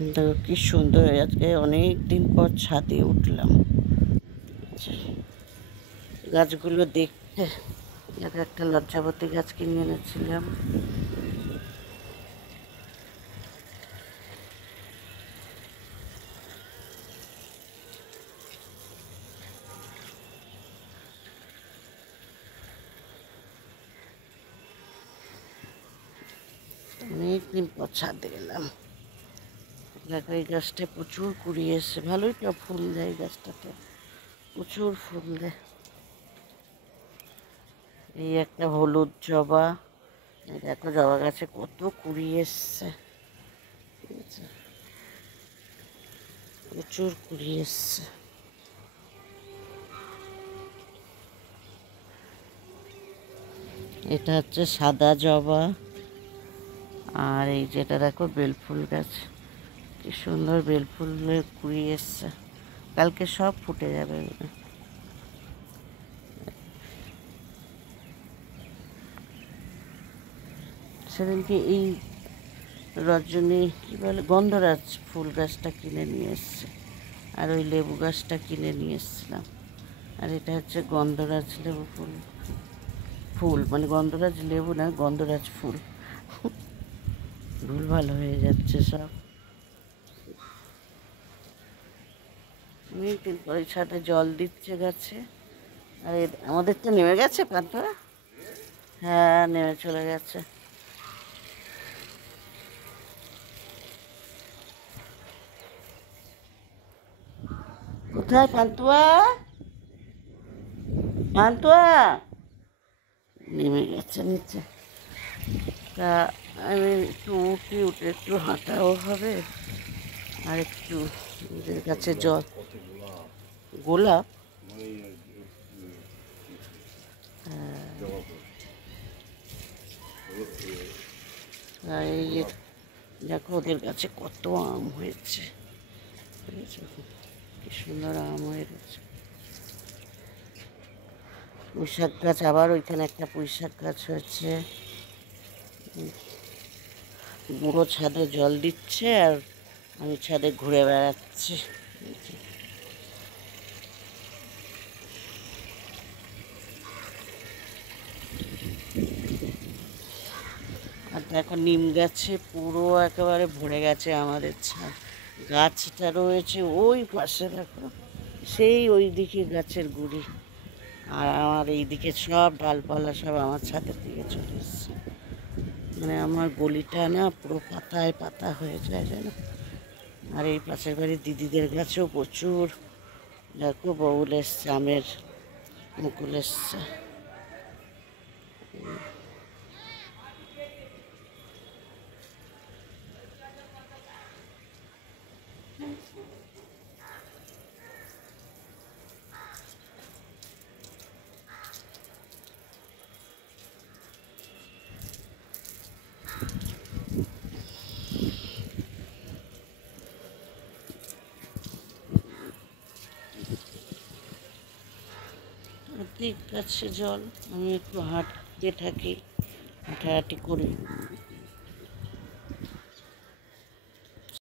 তো কি সুন্দর, আজকে অনেক দিন পর ছাদে উঠলাম গাছগুলো দেখতে। একটা লজ্জাবতী গাছ কিনে এনেছিলাম। অনেক দিন পর ছাদে এলাম। দেখো এই গাছটা প্রচুর কুড়ি এসছে, ভালোই তো ফুল দেয় গাছটাতে, প্রচুর ফুল দেয়। এই একটা হলুদ জবা, দেখো জবা গাছে কত কুড়ি এসছে, প্রচুর কুড়ি এসছে। এটা হচ্ছে সাদা জবা, আর এই যেটা দেখো বেলফুল গাছ, কি সুন্দর বেলফুলের কুড়ি এসছে, কালকে সব ফুটে যাবে। সেদিনকে এই রজনী কী বলে গন্ধরাজ ফুল গাছটা কিনে নিয়ে এসছে, আর ওই লেবু গাছটা কিনে নিয়ে এসছিলাম। আর এটা হচ্ছে গন্ধরাজ লেবু ফুল, ফুল মানে গন্ধরাজ লেবু না, গন্ধরাজ ফুল। ভুল ভালো হয়ে যাচ্ছে সব। অনেকদিন পরে ছাদে জল দিচ্ছে গাছে। আর আমাদের তো নেমে গেছে পান্তরা, হ্যাঁ নেমে চলে গেছে। কোথায় পান্তুয়া? পান্তুয়া নেমে গেছে নিচে। তা আমি একটু উঠে একটু হাঁটাও হবে, আর একটু ওদের কাছে জল। গোলাপ, হ্যাঁ এই যে দেখো ওদের কাছে কত আম হয়েছে, কি সুন্দর আম হয়ে গেছে। পুঁইশাক গাছ, আবার ওইখানে একটা পুঁইশাক গাছ হয়েছে। বুড়ো ছাদে জল দিচ্ছে আর আমি ছাদে ঘুরে বেড়াচ্ছি। আর দেখো নিম গাছে পুরো একেবারে ভরে গেছে আমাদের ছাদ। গাছটা রয়েছে ওই পাশে, দেখো সেই ওই দিকে গাছের গুড়ি, আর আমার এই দিকে সব ডালপালা সব আমার ছাদের দিকে চলে এসছে। মানে আমার গলিটা না পুরো পাতায় পাতা হয়ে যায় যেন। আর এই পাশের বাড়ির দিদিদের গাছেও প্রচুর দেখো বউল এসছে, আমের মুকুল এসছে। অনেক গাছে জল, আমি একটু হাঁটতে থাকি, হাঁটাহাঁটি করি।